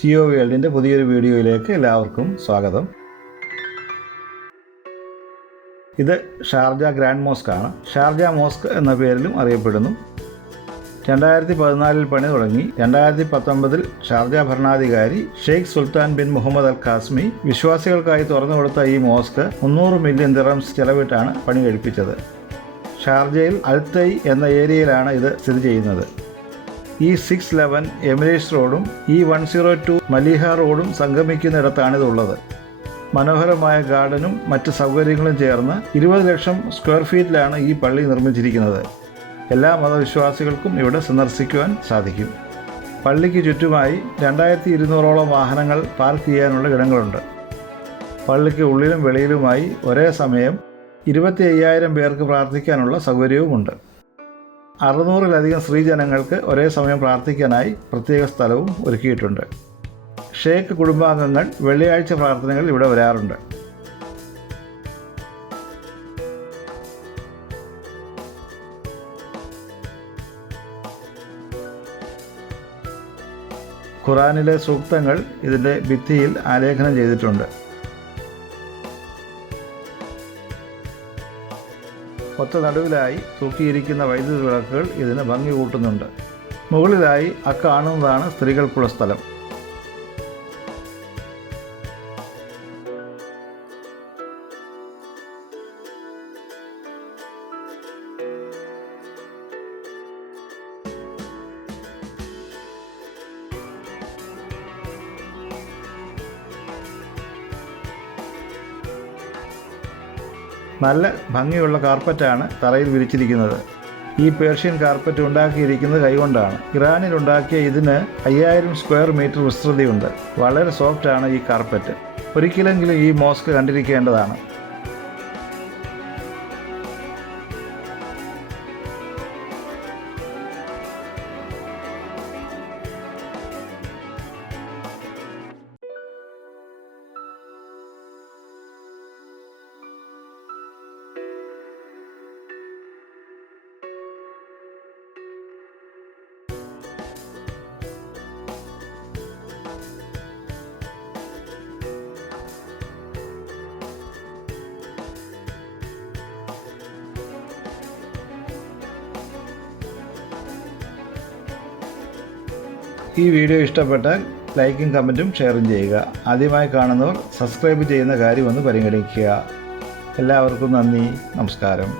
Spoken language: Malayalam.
ജിയോ വേൾഡിൻ്റെ പുതിയൊരു വീഡിയോയിലേക്ക് എല്ലാവർക്കും സ്വാഗതം. ഇത് ഷാർജ ഗ്രാൻഡ് മോസ്ക് ആണ്. ഷാർജ മോസ്ക് എന്ന പേരിലും അറിയപ്പെടുന്നു. 2014 പണി തുടങ്ങി 2019 ഷാർജ ഭരണാധികാരി ഷെയ്ഖ് സുൽത്താൻ ബിൻ മുഹമ്മദ് അൽ ഖാസ്മി വിശ്വാസികൾക്കായി തുറന്നുകൊടുത്ത ഈ മോസ്ക് 300 മില്യൺ ദിർഹംസ് ചെലവിട്ടാണ് പണി കഴിപ്പിച്ചത്. ഷാർജയിൽ അൽത്തൈ എന്ന ഏരിയയിലാണ് ഇത് സ്ഥിതി ചെയ്യുന്നത്. E611 എമിറേറ്റ്സ് റോഡും E102 മലീഹ റോഡും സംഗമിക്കുന്നിടത്താണിതുള്ളത്. മനോഹരമായ ഗാർഡനും മറ്റ് സൗകര്യങ്ങളും ചേർന്ന് 20 ലക്ഷം സ്ക്വയർ ഫീറ്റിലാണ് ഈ പള്ളി നിർമ്മിച്ചിരിക്കുന്നത്. എല്ലാ മതവിശ്വാസികൾക്കും ഇവിടെ സന്ദർശിക്കുവാൻ സാധിക്കും. പള്ളിക്ക് ചുറ്റുമായി 2200ഓളം വാഹനങ്ങൾ പാർക്ക് ചെയ്യാനുള്ള ഇടങ്ങളുണ്ട്. പള്ളിക്ക് ഉള്ളിലും വെളിയിലുമായി ഒരേ സമയം 25,000 പേർക്ക് പ്രാർത്ഥിക്കാനുള്ള സൗകര്യവുമുണ്ട്. 600-ലധികം സ്ത്രീജനങ്ങൾക്ക് ഒരേ സമയം പ്രാർത്ഥിക്കാനായി പ്രത്യേക സ്ഥലവും ഒരുക്കിയിട്ടുണ്ട്. ഷേഖ് കുടുംബാംഗങ്ങൾ വെള്ളിയാഴ്ച പ്രാർത്ഥനകൾ ഇവിടെ വരാറുണ്ട്. ഖുറാനിലെ സൂക്തങ്ങൾ ഇതിൻ്റെ ഭിത്തിയിൽ ആലേഖനം ചെയ്തിട്ടുണ്ട്. ഒത്ത നടുവിലായി തൂക്കിയിരിക്കുന്ന വൈദ്യുതി വിളക്കുകൾ ഇതിന് ഭംഗി കൂട്ടുന്നുണ്ട്. മുകളിലായി കാണുന്നതാണ് സ്ത്രീകൾക്കുള്ള സ്ഥലം. നല്ല ഭംഗിയുള്ള കാർപ്പറ്റാണ് തറയിൽ വിരിച്ചിരിക്കുന്നത്. ഈ പേർഷ്യൻ കാർപ്പറ്റ് ഉണ്ടാക്കിയിരിക്കുന്നത് കൈകൊണ്ടാണ്. ഇറാനിൽ ഉണ്ടാക്കിയ ഇതിന് 5000 സ്ക്വയർ മീറ്റർ വിസ്തൃതിയുണ്ട്. വളരെ സോഫ്റ്റാണ് ഈ കാർപ്പറ്റ്. ഒരിക്കലെങ്കിലും ഈ മോസ്ക് കണ്ടിരിക്കേണ്ടതാണ്. ഈ വീഡിയോ ഇഷ്ടപ്പെട്ടാൽ ലൈക്കും കമൻറ്റും ഷെയറും ചെയ്യുക. ആദ്യമായി കാണുന്നവർ സബ്സ്ക്രൈബ് ചെയ്യുന്ന കാര്യം ഒന്ന് പരിഗണിക്കുക. എല്ലാവർക്കും നന്ദി, നമസ്കാരം.